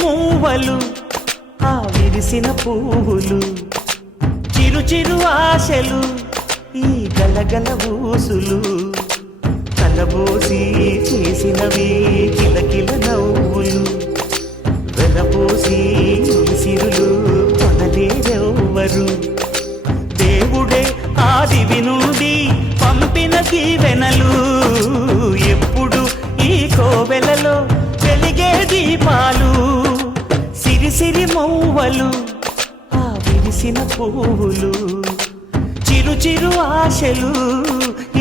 పువ్వులు ఆ విరిసిన పువ్వులు చిరు చిరు ఆశలు ఈ గలగల ఊసులు కలబోసి చేసినవి కిలకిల నవ్వులు వెలపోసి సిరులు కొనలేరెవ్వరు దేవుడే ఆదివి నుండి పంపిన దీవెనలు ఎప్పుడు ఈ కోవెలలో వెలిగే దీపాలు సిరి సిరి మౌవలు ఆ విరిసిన పువ్వులు చిరు చిరు ఆశలు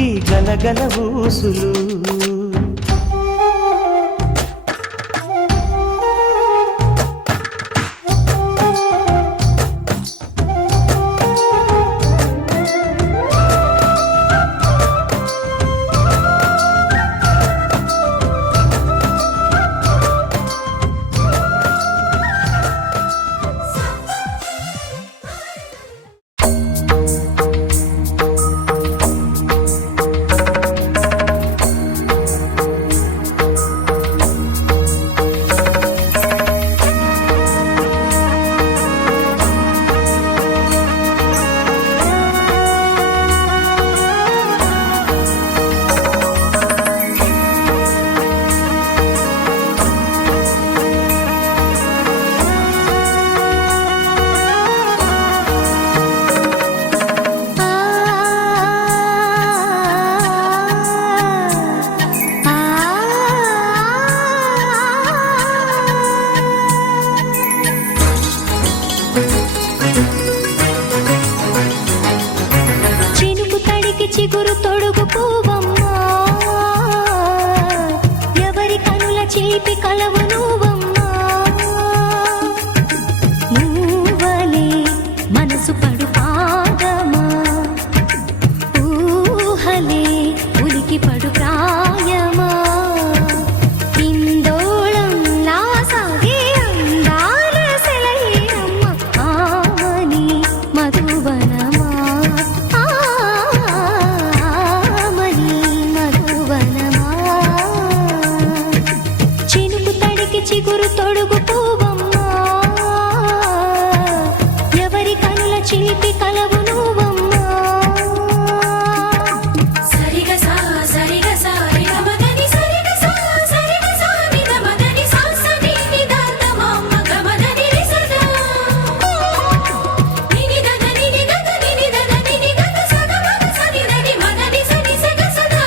ఈ గలగల ఊసులు చిగురు తొడుగు పువ్వమ్మా ఎవరి కనుల చేపి కలవు నువ్వమ్మా నువ్వలే మనసు పడు పాదమా ఊహలే ఉలికి పడు ప్రాయమా ఇందోళంలా సాగే అందాల సెలయేరమ్మ ఆమని మధువనమా చిగురు తొడుగు పువ్వమ్మా ఎవరి కనుల చిలిపి కలవు నువ్వమ్మా సరిగ సా సరిగ సా రిగ మదని సరిగ సా సరిగ సా నిద మదని సా సని నిద తమమ్మ గమదని రిసదా నిని దద నిని గద నిని దద నిని గద సద మద సని దని మదని సని సగ సదా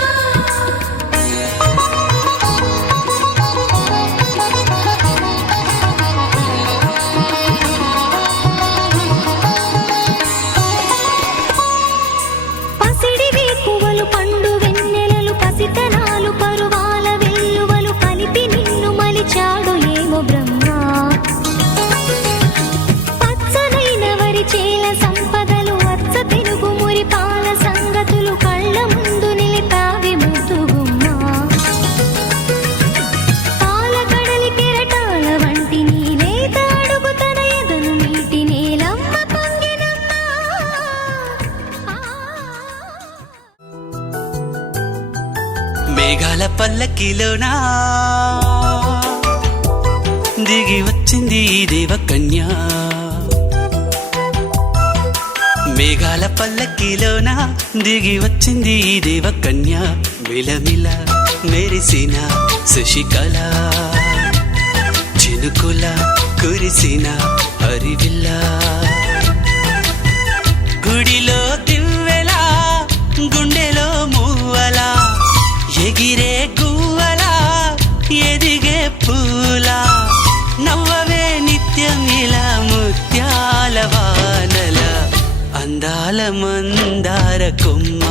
మేఘాల పల్లకిలోనా దిగి వచ్చింది ఈ దేవకన్య మేఘాల పల్లకిలోనా దిగి వచ్చింది ఈ దేవకన్య మిలమిల మెరిసిన శశికళ చినుకుల కురిసిన హరివిల్ల గుడిలో దివ్వెలా గుండెలో మూవలా ఎగిరే గువ్వలా ఎదిగే పూలా నవ్వవే నిత్యం ఇలా ముత్యాల వానల అందాల మందార కొమ్మ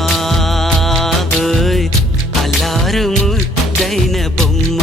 ఓయ్ అల్లారు ముద్దైన బొమ్మ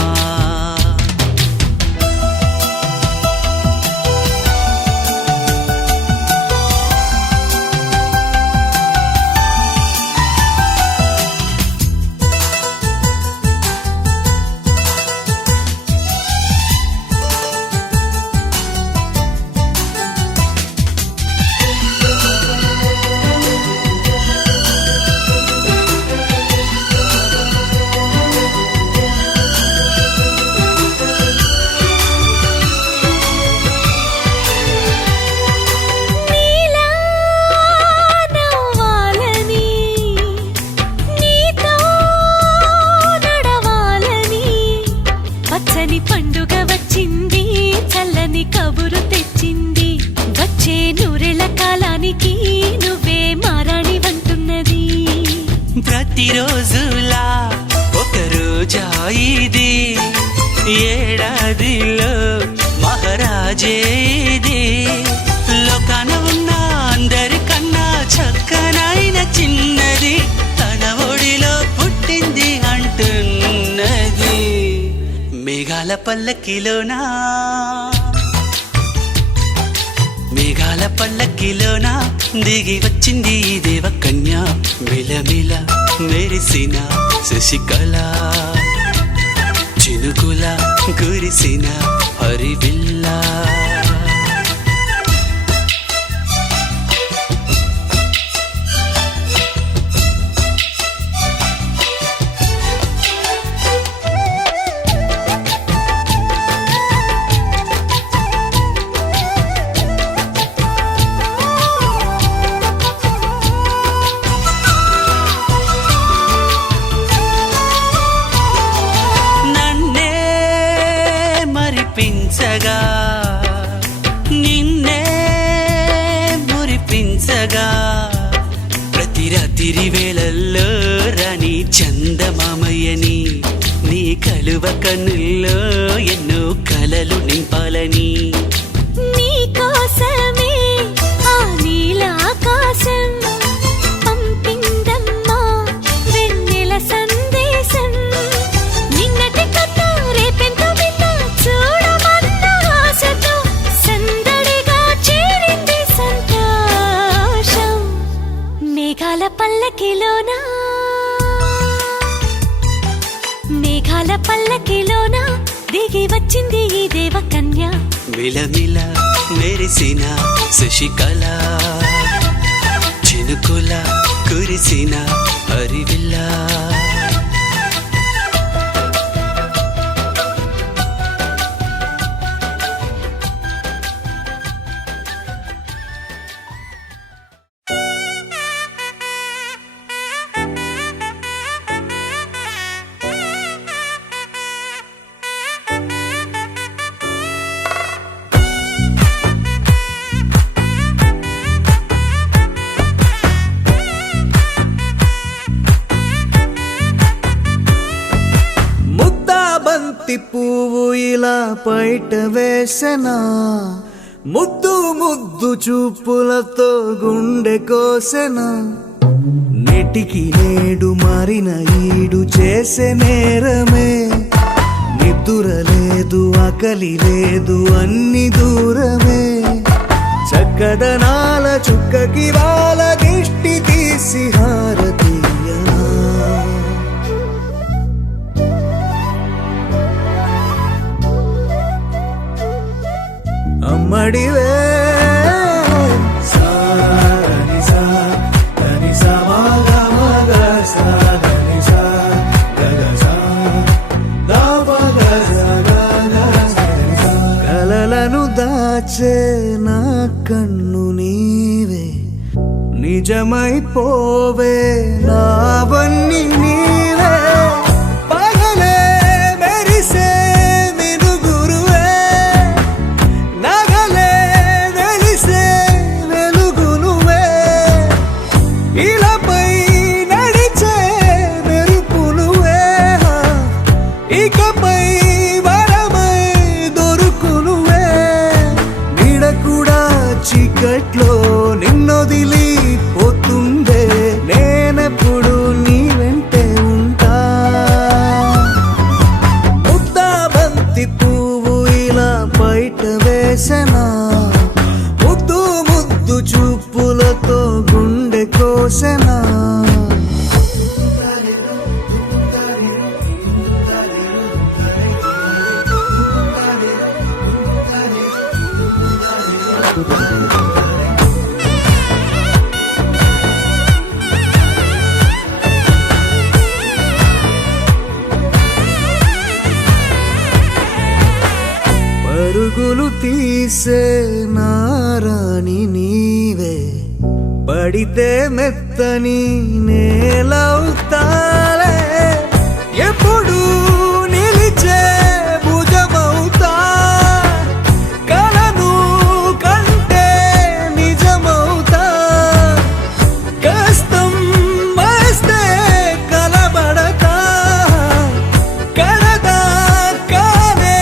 పండుగ వచ్చింది చల్లని కబురు తెచ్చింది వచ్చే నూరెళ్ళ కాలానికి నువ్వే మారాణి వంటున్నది ప్రతిరోజులా ఒక రోజా ఇది ఏడాదిలో మహారాజే ఇది లోకాన ఉన్న అందరికన్నా చక్కనైన చిన్నది తన ఒడిలో పుట్టింది అంటున్నది మేఘాల పల్లకిలోనా మేఘాల పల్లకిలోనా దిగి వచ్చింది ఈ దేవకన్య మిలమిల మెరిసిన శశికళ చినుకుల కురిసిన హరివిల్లా మరిపించగా నిన్నే మురిపించగా ప్రతి రాత్రి వేళల్లో రాణి చందమామయ్యని నీ కలువ కన్నుల్లో ఎన్నో కలలు నింపాలని నీ కోసమే ఆ నీలాకాశం పంపిందమ్మా వెన్నెల సందేశం నిన్నటి కన్నా రేపెంత చూడమన్న ఆశతో సందడిగా చేరింది సంతోషం మేఘాల పల్లకిలోనా మేఘాల పల్లకిలోనా దిగి వచ్చింది ఈ దేవకన్య మిలమిల మెరిసిన శశికళ చినుకుల కురిసిన హరివిల్లా పువ్వు ఇలా పైట వేసెనా ముద్దు ముద్దు చూపులతో గుండె కోసెనా నెటికి నేడు మారిన ఈడు చేసే నేరమే నిద్ర లేదు ఆకలి లేదు అన్ని దూరమే చక్కదనాల చుక్కకి వాళ్ళ దిష్టి తీసి హారతీయనా అమ్మడివే సాని సా దని సా మగ మగ సా దని సా గగ సా నిజమైపోవే నావన్నీ నీవే పగలే మెరిసే మినుగురువే నగలే వెలిసే వెలుగు నువ్వే ఇలాపై నడిచే మెరుపు నువ్వే ఇకపై వరమై దొరుకు నువ్వే నీడ కూడా చీకట్లో నిన్నొదిలి పోతుందే నేనెప్పుడు నీ వెంటే ఉంటా ముద్దా బంతి పువ్వు ఇలా బయట వేసెనా ముద్దు ముద్దు చూపులతో గుండె కోసెనా పరుగులు తీసే నారాణి నీవే పడితే మెత్తని నేలవుతాలే ఎప్పుడు నిలిచే భుజమవుతా కలను కంటే నిజమవుతా కష్టం వస్తే కలబడతా కడదా కానే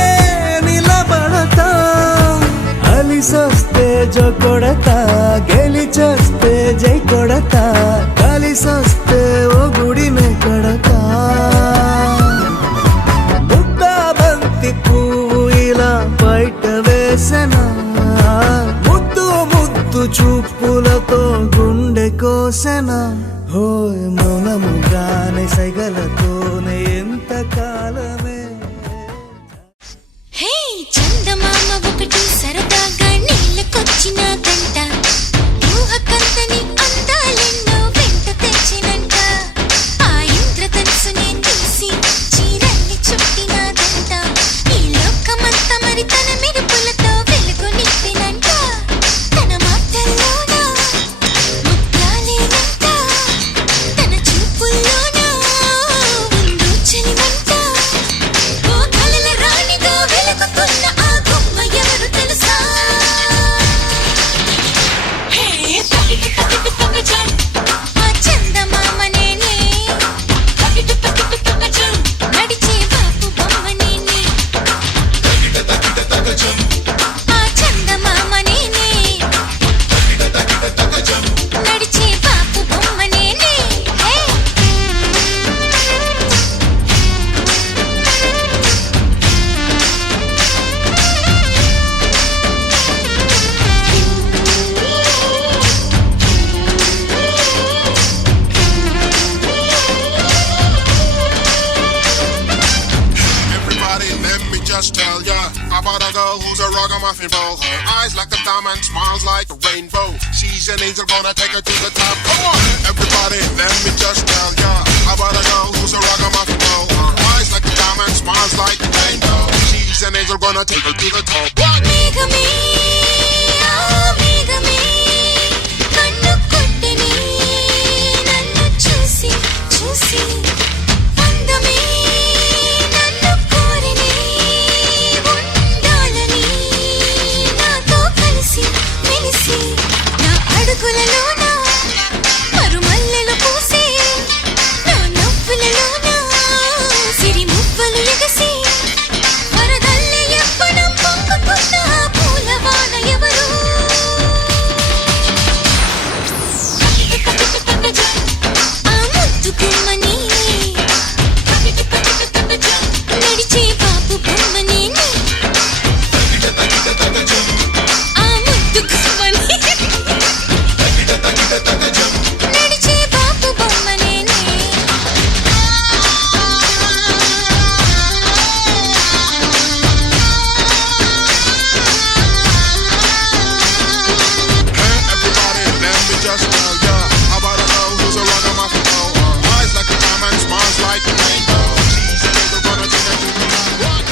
నిలబడతా అలిసొస్తే జో కొడతా గెలిచొస్తే జై కొడతా కలిసొస్తే ఓ గుడినే కడతా ముద్దా బంతి పువ్వు ఇలా బయట వేసెనా ముద్దు ముద్దు చూపులతో గుండె కోసెనా హోయ్ మౌనముగానే సైగలతోనే ఎంత కాలమే హే చందమామ ఒకటి సరదాగా నీళ్ళకొచ్చినదంట ఊహకందని అందాలెన్నో వెంట తెచ్చినంట ఆ ఇంద్రధనుసునే తీసి చీరల్ని చుట్టినదంట ఈ లోకమంతా మరి తన మెరుపులతో వెలుగు నింపినంట తన మాటల్లోన ముత్యాలేనంట తన చూపుల్లోన ఉందో చలిమంట ఓ కలల రాణిగా వెలుగుతున్న ఆ బొమ్మ ఎవరు తెలుసా హే పకిటు పకిటు పకజం ఆ చందమామ నేనే పకిటు పకిటు పకజం నడిచే బాపు బొమ్మ నేనే ఆ చందమామ నేనే నడిచే బాపు బొమ్మ నేనే హే Everybody, let me just tell ya about a girl who's a ragamuffin ball. Her eyes like a diamond, smiles like a rainbow. She's an angel, gonna take her to the top. Come on, everybody, let me just tell ya about a girl who's a ragamuffin ball. Her eyes like a diamond, smiles like a rainbow. She's an angel, gonna take her to the top. What? మేఘమే ఆ మేఘమే కన్ను కొట్టెనే నన్ను చూసి చూసి అందమే నన్ను కోరినే ఉండాలని నాతో కలిసి మెలిసి నా అడుగులలోన మరుమల్లెలు పూసి నా నవ్వులలోన సిరి మువ్వలు ఎగసి వరదల్లే ఎప్పడం పొంగుతున్న ఆ పూలవాన ఎవరు ఆ ముద్దు గుమ్మ నేనే నడిచే బాపు బొమ్మ నేనే ఆ ముద్దు గుమ్మ నేనే నడిచే బాపు బొమ్మ నేనే Hey, everybody, let me just tell ya about a girl who's a ragamuffin ball. Her eyes like a diamond, smiles like a rainbow. She's an angel, gonna take her to the top. What?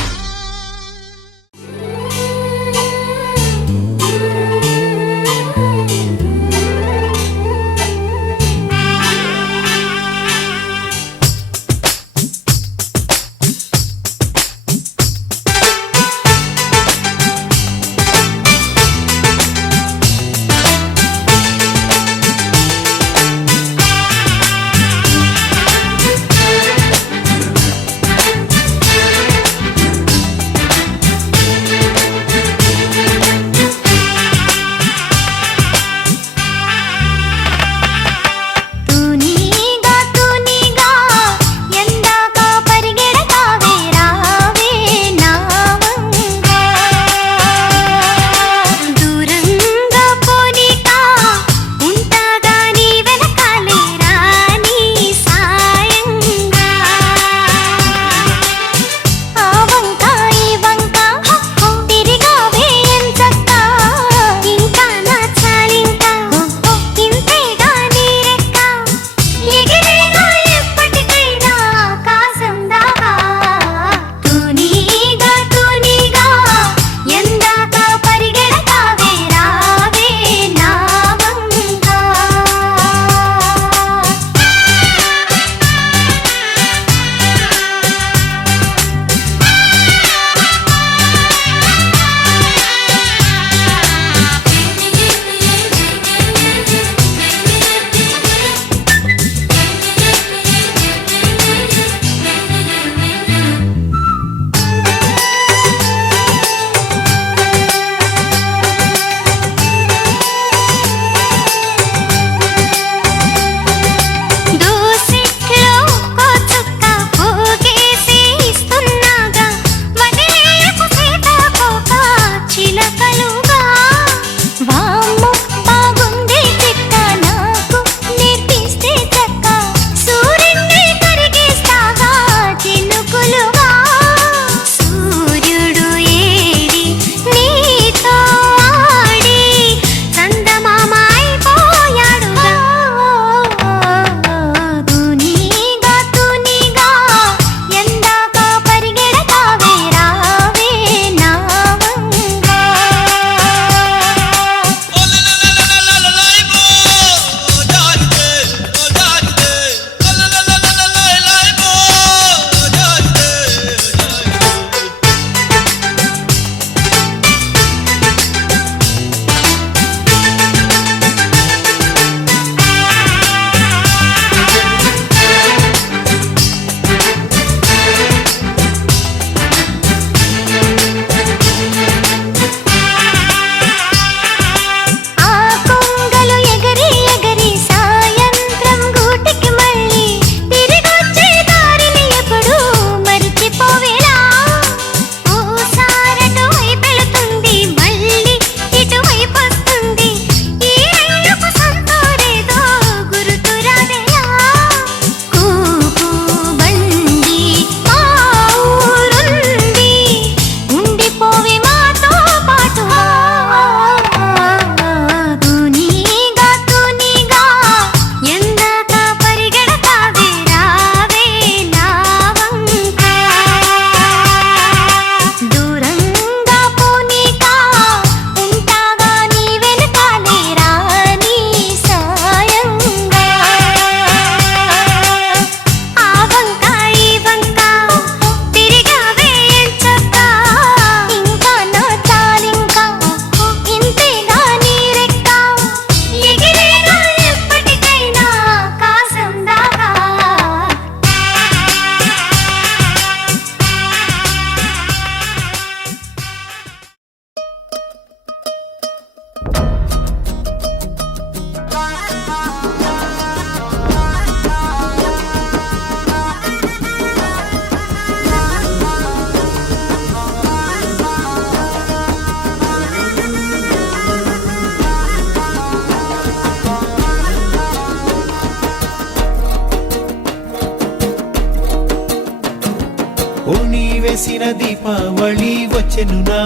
ఓని వేసిన దీపావళి వచ్చెను నా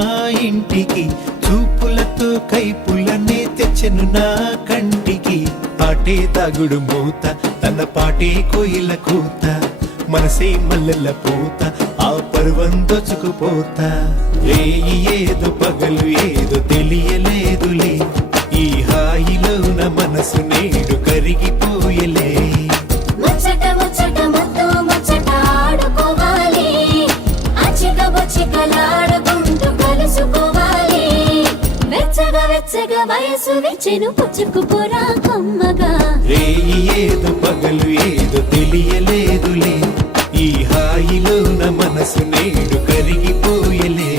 ఇంటికి, చూపులతో కైపులనే తెచ్చెను నా కంటికి. పాటే తాగుడు మూత, తన పాటే కోయిల కూత, మనసే మల్లెల పూత, ఆ పర్వం దోచుకుపోతా. రేయి ఏదో పగలు ఏదో తెలియలేదులే, ఈ హాయిలోన మనసు నేడు కరిగిపోయలే. ముచ్చట ముచ్చట ముద్దు ముచ్చట ఆడుకోవాలి, అచ్చిక బొచ్చికలాడుకుంటూ కలుసుకోవాలి. వెచ్చగా వెచ్చగా వయసు వెచ్చెను పుచ్చుకుపోరా కమ్మగా. రేయి ఏదో పగలు ఏదో తెలియలేదులే, ఈ హాయిలోన మనసు నేడు కరిగిపోయలే.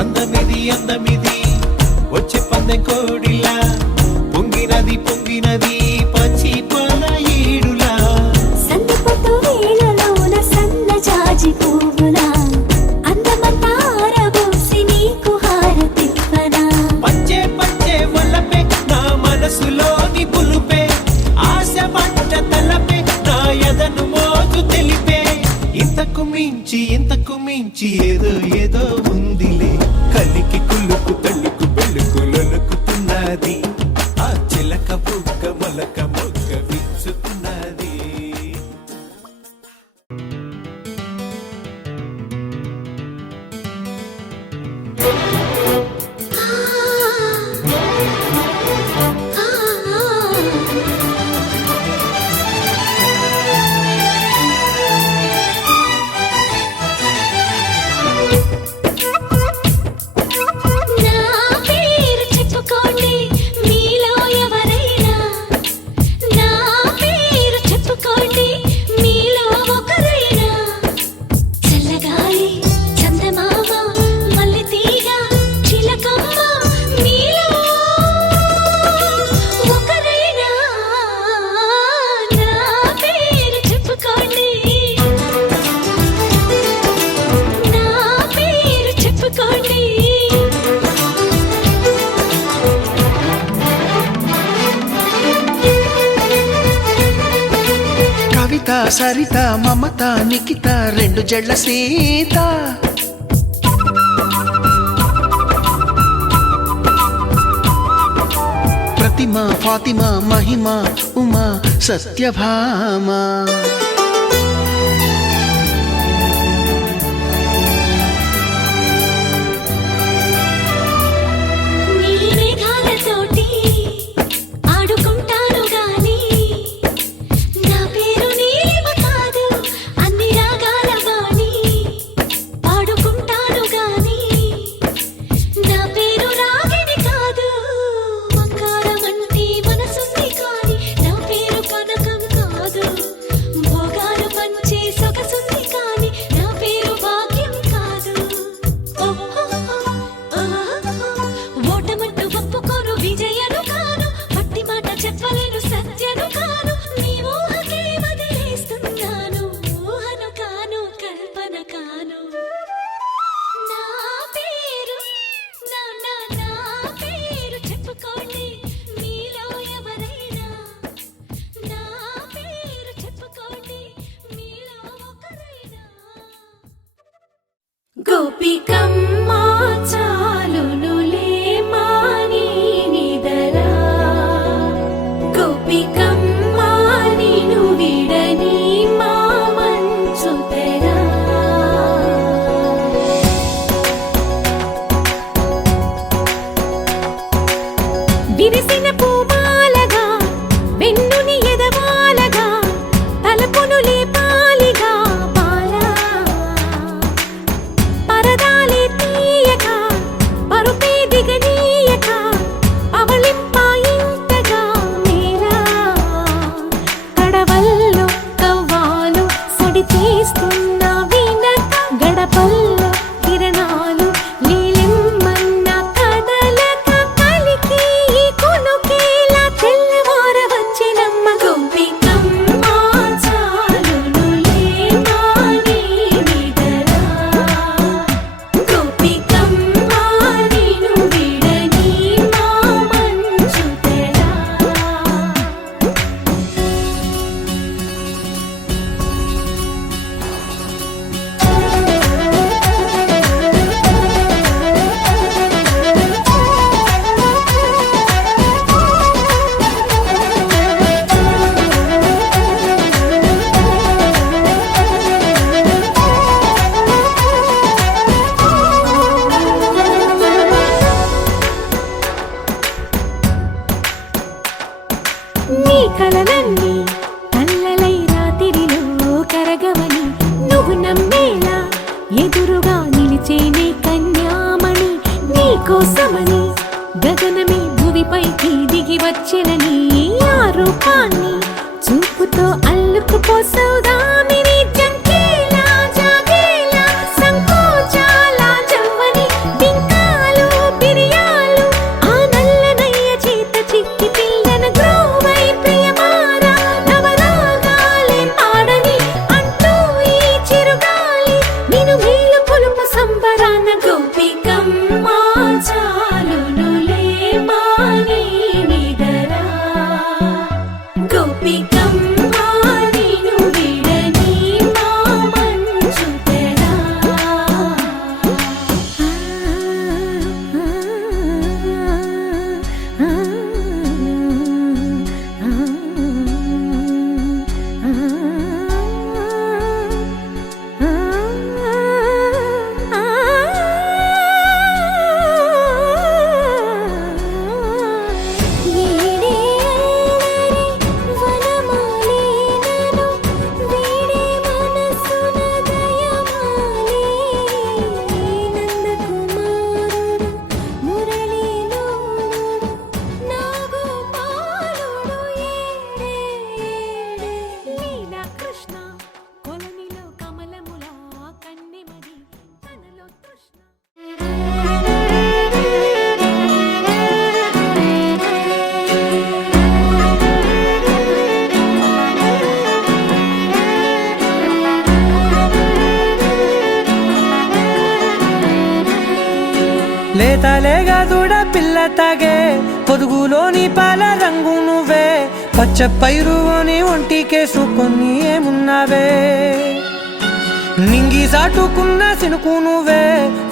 అందమిది అందమిది వచ్చే పందెం కోడిలా, పొంగినది పొంగినది పచ్చి పాల ఈడులా. సందపొట్టు వేళలోన సన్న జాజి పువ్వులా, అందమంతా ఆరబోసి నీకు హారతివ్వనా. పంచే పంచే వల్లపే నా మనసులోని పులుపే, ఆశ పంట తలపే నా ఎదను మోజు తెలిపే. ఇంతకు మించి ఏదో ఏదో ఉందిలే, కలికి కులుకు తల్లుకు పెళ్ళుకు లొలుకుతున్నది, ఆ చిలక బుక్క మొలక మొగ్గ విచ్చుతున్నది. నా పేరు చెప్పుకోండి మీలో ఎవరైనా, నా పేరు చెప్పుకోండి మీలో ఒకరైనా. చల్లగాలి చందమామ మల్లె తీగ చిలకమ్మ మీలో ఒకరైనా, నా పేరు చెప్పుకోండి, నా పేరు చెప్పుకోండి. కవిత సరిత మమత నిఖిత రెండు జడ్ల సీత, ప్రతిమ ఫాతిమ మహిమ ఉమా సత్యభామ. నీలి మేఘాలతోటి ఆడుకుంటాను గాని, నా పేరు నీలిమ కాదు అన్ని రాగాల వాణి. పాడుకుంటాను గాని నా పేరు రాగిణి కాదు, బంగారం అంటే మనసుంది కాని నా పేరు కనకం కాదు. భోగాలు పంచే సొగసుంది కాని నా పేరు భాగ్యం కాదు. ఓటమంటూ ఒప్పుకోను విజయను కాను, పట్టి మాట చెప్పలేను సత్యను కాను. నీ ఊహకే వదిలేస్తున్నాను, ఊహను కాను కల్పన కాను. నా పేరు నా నా నా పేరు చెప్పుకోండి మీలో ఎవరైనా, నా పేరు చెప్పుకోండి మీలో ఒకరైనా. గోపికమ్మ చాలునులే మాని నిదరా, గోపికమ్మ నిను విడని మా మంచు తెరా. విరిసిన పూమాలగా వెన్నుని ఎదవాలగా, తలపును లేపాలిగా బాలా. పరదాలే తీయ కొలిచేనే కన్యామణి నీకోసమని గగనమే భువిపైకి దిగి వచ్చినని ఆ రూపాన్ని చూపుతో అల్లుకుపోసౌదామిని జంకేలా జాగేలా సంకోచాల జవ్వని బింకాలు బిరియాలు ఆ నల్లనయ్య చేత చిక్కి పిల్లన గ్రోవై ప్రియమారా నవరాగాలే పాడని అంటూ ఈ చిరుగాలి నిన్ను మేలు కొలుపు సంబరాన గోపికమ్మ చాలునులే మాని నిదరా గోపికమ్మ నిన్ను విడని మా మంచు తెరా కృష్ణ కొలనిలో కమలములా కన్నెమది తనలో తృష్ణ లేతలేగా దూడ పిల్ల తాగే పొదుగులోని పాల రంగు నువ్వే పచ్చ పైరుని ఒంటికేసుకొని ఏమున్నావే నింగి సాటుకున్న సినుకు నువ్వే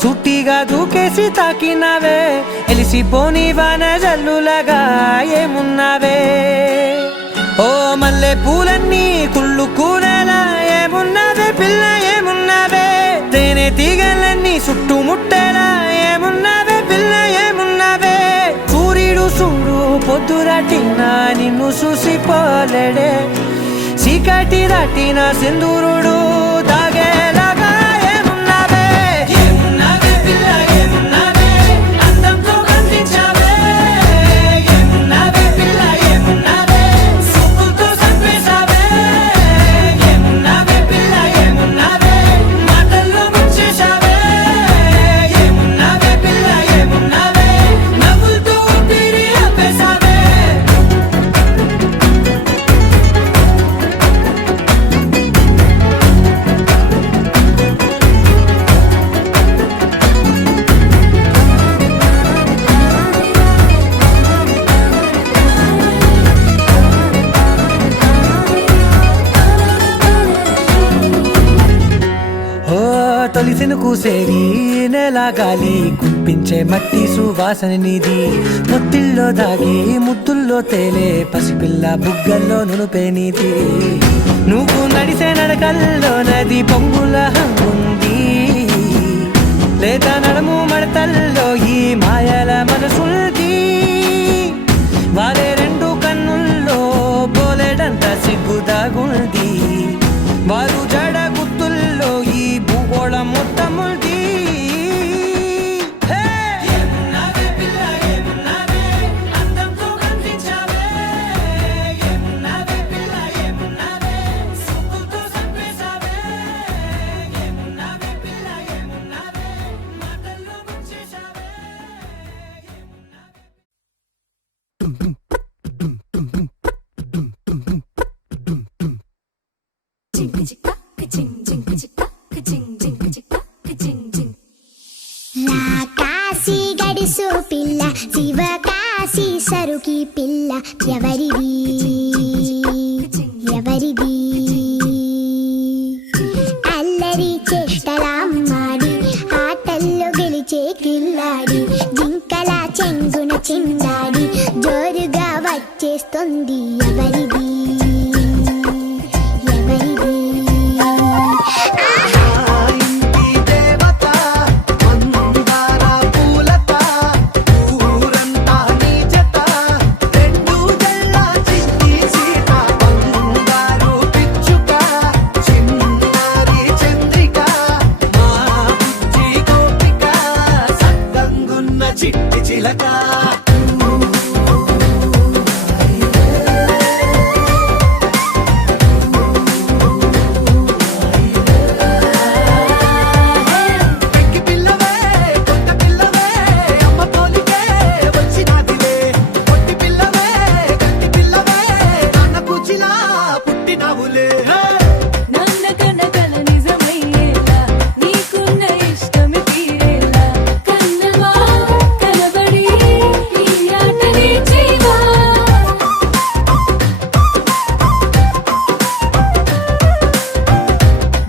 చుట్టిగా దూకేసి తాకినావే ఎలిసిపోని వాన జల్లులాగా ఏమున్నావే ఓ మల్లె పూలన్నీ కుళ్ళు కూరలా ఏమున్నావే పిల్ల ఏమున్నావే తేనె తీగలన్నీ చుట్టుముట్టేలా ఏమున్నావే పిల్ల ఏమున్నావే సూర్యుడు చూడు పొద్దురాటిన నిన్ను చూసిపోలేడే చీకటి దాటిన సింధూరుడు తాగేలాగా ఏమున్నావే ఏమున్నావే పిల్ల ఏమున్నావే అందంతో కనిపించావే ఏమున్నావే పిల్ల ఏమున్నావే సూపుతో చంపేశావే ఏమున్నావే పిల్ల ఏమున్నావే మాటల్లో ముంచేశావే ఏమున్నావే పిల్ల ఏమున్నావే నవ్వులతో ఊపిరి ఆపేశావే ఓ తొలిసిను కూసేరి నెల గాలి కుప్పించే మట్టి సువాసన నీది మొత్తిల్లో దాగి ముద్దుల్లో తేలే పసిపిల్ల బుగ్గల్లో నునుపే నీది నువ్వు నడిసే నడకల్లో నది పొంగుల హంగుంది లేదా నడుము మడతల్లో ఈ మాయల మనసుల్ది వారే రెండు కన్నుల్లో బోలెడంత సిగ్గుదాగుంది వారు జడ గుర్తుల్లో ఈ భూగోళం మొత్తముల్ది ఏమున్నావే పిల్ల ఏమున్నావే అందంతో కనిపించావే ఏమున్నావే పిల్ల ఏమున్నావే సూపుతో చంపేశావే ఏమున్నావే పిల్ల ఏమున్నావే మాటల్లో ముంచేశావే కాశీ గడిసు పిల్ల శివ కాశీ సరుకి పిల్ల ఎవరిది ఎవరిది అల్లరి చేష్టలామ్మాడి ఆటల్లో గెలిచే కిల్లాడి జింకల చెంగున చిందాడి జోరుగా వచ్చేస్తుంది ఎవరిది ఎవరిది ఇంటి దేవత మందార పూలత ఊరంతా నీ జత రెండు జల్ల చిట్టి సీత బంగారు పిచ్చుక చిన్నారి చంద్రిక మా బుజ్జి చిలక పెంకి పిల్లవే కొత్త పిల్లవే అమ్మ పోలికే వచ్చినాదివే పొట్టి పిల్లవే గట్టి పిల్లవే నాన్న కూచిలా పుట్టినావులే నాన్న కనకల నిజమయ్యేలా నీకున్న ఇష్టమి తీరేలా కన్నవా కనబడి ఈ ఆటనే చేయవా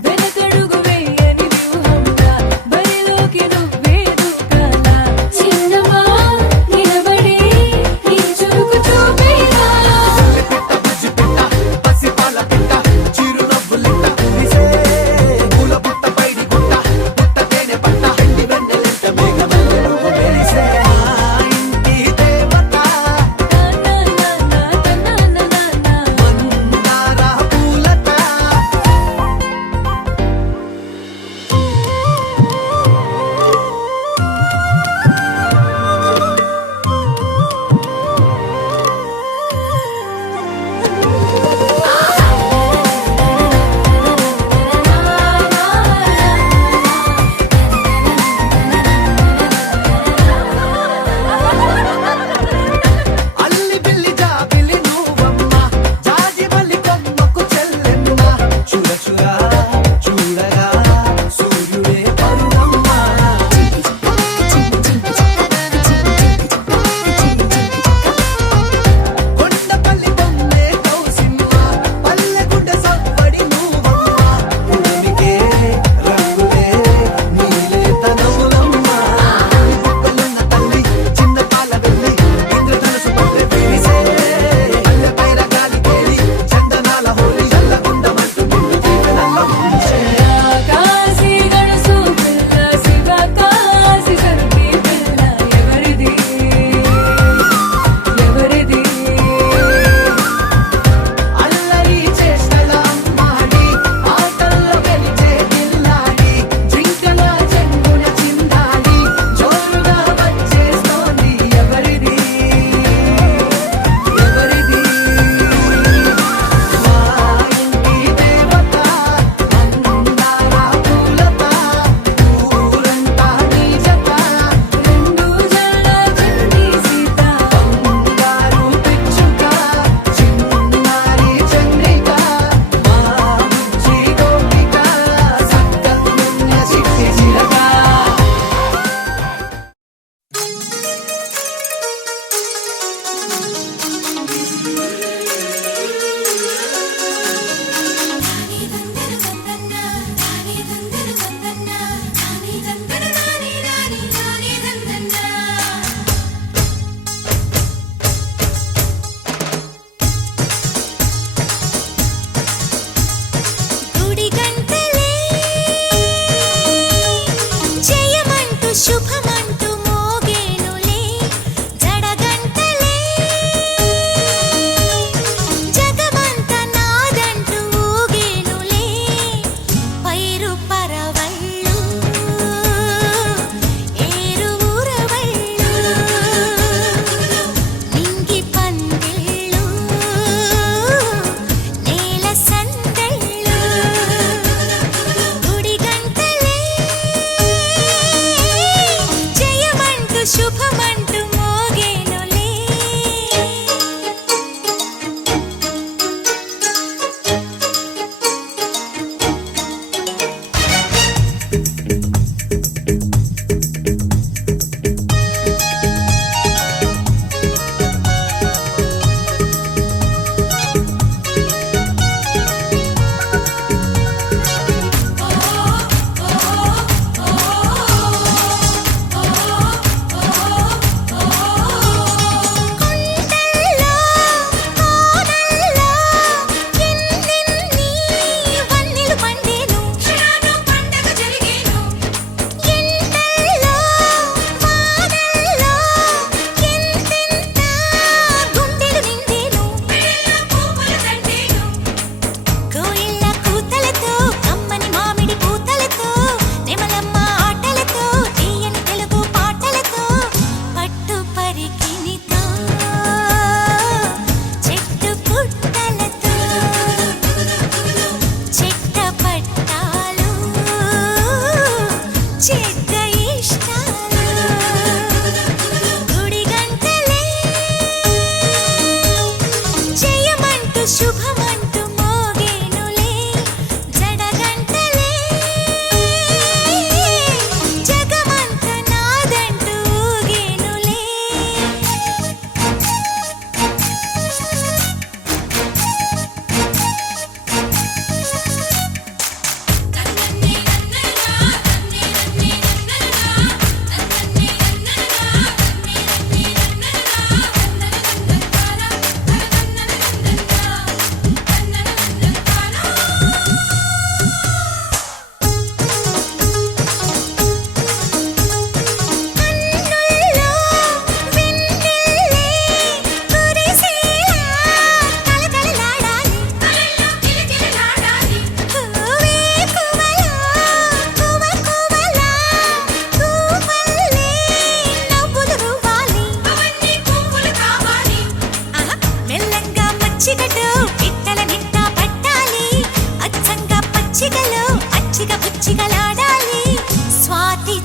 వెనకడుగు వేయని వ్యూహంగా బరిలోకి నువ్వే దూకాలా చిన్నవా నిలబడి నీ చురుకు చూపేలా పిట్ట బుజ్జి పిట్ట పసిపాల పిట్ట చిరునవ్వులిట్ట విసే పూల పుట్ట పైడి గుట్ట పుట్ట తేనె పట్ట ఎండి వెన్నెలిట్ట మేఘమల్లె నువ్వు మెరిసే మా ఇంటి దేవత మందార పూలత అల్లి బిల్లి జాబిలి నువ్వమ్మ జాజి మల్లి కొమ్మకు చెల్లెమ్మ చూడ చూడ చూడగా సూర్యుడే పరువమ్మ కొండపల్లి బొమ్మే కౌసిమ్మ పల్లెగుడ్డ సవ్వడి నువ్వమ్మ ఉడిమికే రంగులే నీలేత నవ్వులమ్మ బుక్కలున్న తల్లి చిన్న పాల వెళ్ళి ఇంద్రధనుసు పల్లె విరిసే పల్లె పైర గాలి కేలి చందనాల హోలీ చల్లగుండమంటూ నిన్ను దీవెనల్ల ముంచే కాశీ గడుసు పిల్ల శివ కాశీ సరుకి పిల్ల ఎవరిది ఎవరిది అల్లరి చేష్టల అమ్మాడి ఆటల్లో గెలిచే గిల్లాడి జింకల చెంగున చిందాడి జోరుగా వచ్చేస్తోంది ఎవరిది ఎవరిది మా ఇంటి దేవత మందార పూలత ఊరంతా నీ జత రెండు జల్ల చెండి సీత బంగారు పిచ్చుక చిన్నారి చంద్రిక మా బుజ్జి గోపిక సక్కనున్న చిట్టి చిలక గుడి గంటలే జయమంటూ శుభమంటూ మోగేనులే జడగంటలే జగమంత నాదంటూ ఊగేనులే పైరు పరవళ్ళు ఏరు ఊరవళ్ళు నింగి పందిళ్ళు నేల సందళ్ళు గుడి గంటలే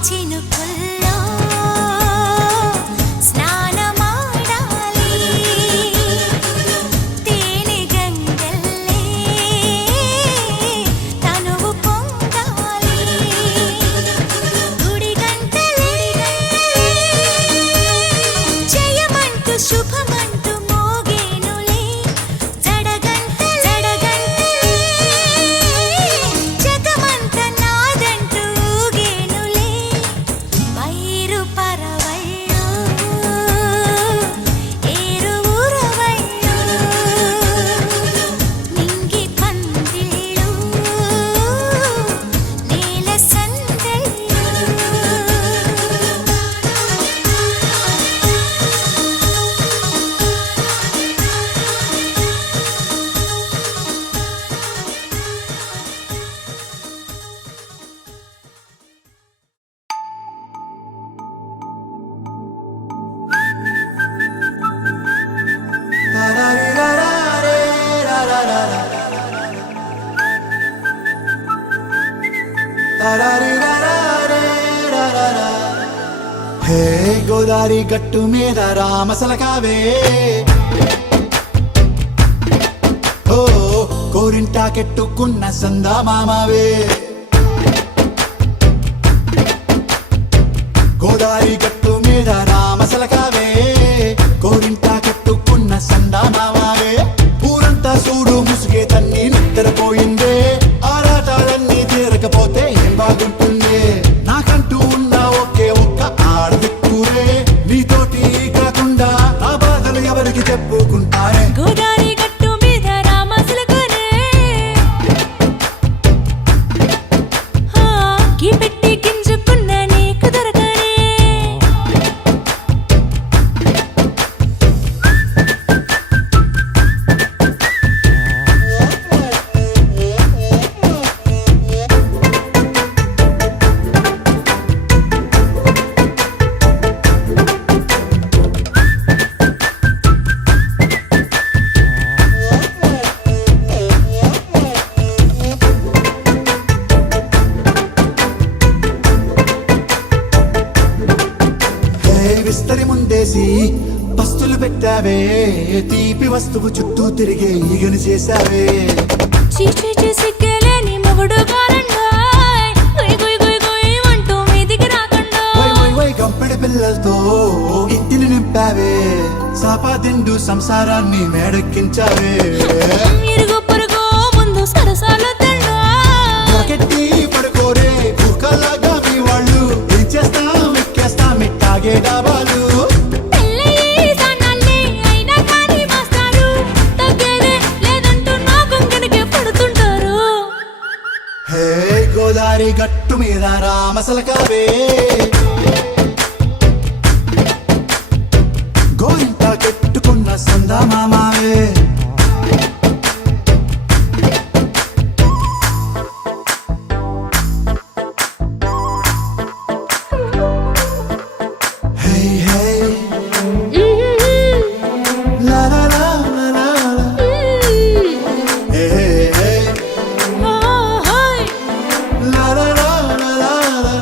చినుకుల్లో స్నానమాడాలి తేనె గంగల్లే తనువు పొంగాలి గుడి గంటలే జయమంటూ శుభమంటూ మోగేనులే జడగంటలే జగమంత నాదంటూ ఊగేనులే పైరు పరవళ్ళు ఏరు ఊరవళ్ళు నింగి పందిళ్ళు నేల సందళ్ళు హే గోదారి గట్టు మీద రామసలకావే ఓ కోరింటా కెట్టుకున్న సందా మామావే గోదారి గట్టు మీద రామసలకావే కోరింటా కెట్టుకున్న సందా మామావే ఊరంతా చూడు ముసుగే తన్ని నిద్రపోయిందే ఆరాటాలన్నీ తీరకపోతే ఏం బాగుంటుందే నాకంటూ ఉన్న ఒకే ఒక్క ఆడదిక్కురే నీతోటి కాకుండా ఆ బాధలు ఎవరికి చెప్పుకుంటారే గోదారి గట్టు మీద రామసలకనే గీ పెట్టి గింజుకున్న నీకు దొరకనే హే విస్తరి ముందేసి పస్తులు పెట్టావే తీపి వస్తువు చుట్టూ తిరిగే ఈగని చేశావే చీచీ సిగ్గలేని మొగుడు కారండాయ్ గుయ్ గుయ్ గుయ్ గుయ్ అంటూ మీదికి రాకుండా వై గంపెడి పిల్లలతో ఇంటిని నింపావే సాపాదిండు సంసారాన్ని మేడెక్కించావే ఇరుగు పొరుగు ముందు సరసాల తండా రాకెట్టి పడుకోరే కుక్కలాగా మీ వాళ్ళు ఏం చేస్తాం ఎక్కేస్తాం ఇట్టాగే డాబాలు పెళ్ళయి సన్నాళ్ళే అయినా కానీ మాస్తారు తగ్గేదే లేదంటూ నా కొంగనికే పడుతుంటారు హే గోదారి గట్టు మీద రామసలకావే గోరింట కెట్టుకున్న సందా మామావే హే హే లా లా లా లా లా లా. హే హే లా లా లా లా లా లా.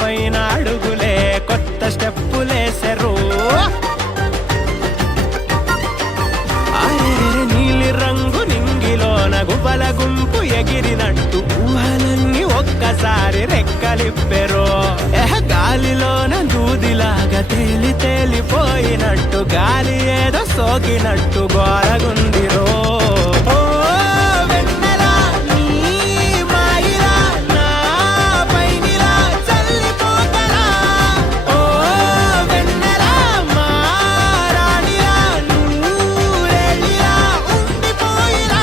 పైన అడుగులే కొత్త స్టెప్పులేసరు నీలి రంగు నింగిలోన గువ్వల గుంపు ఎగిరినట్టు ఊహలన్నీ ఒక్కసారి రెక్కలిప్పెరు గాలిలోన దూదిలాగా తేలి తేలిపోయినట్టు గాలి ఏదో సోకినట్టు గోరగుందిరో ఓ వెన్నెల నీ మాయిలా నా పైనిలా చల్లిపోతరా ఓ వెన్నెల మా రాణిలా నూరెళ్ళిలా ఉండిపోయిరా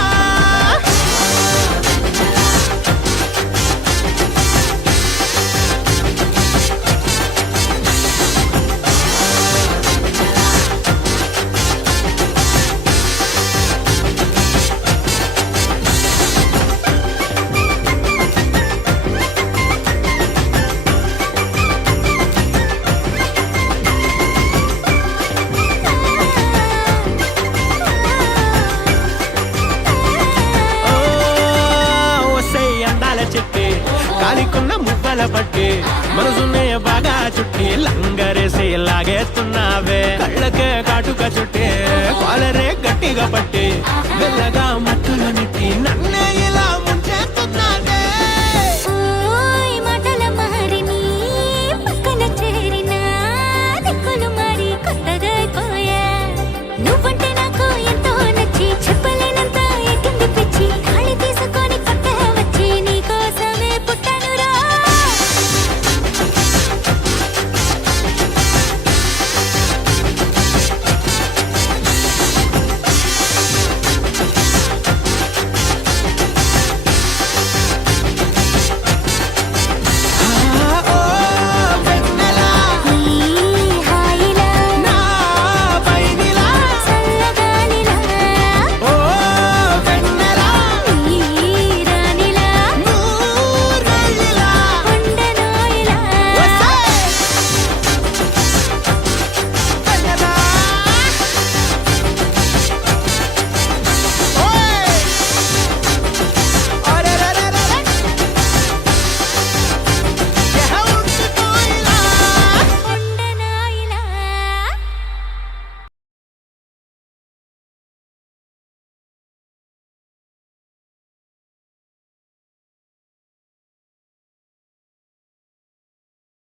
కాలికున్న మువ్వల పట్టి మనసునే బాగా చుట్టి లంగరేసి లాగేస్తున్నావే కళ్ళకే కాటుక చుట్టి కాలరే గట్టిగా పట్టి మెల్లగా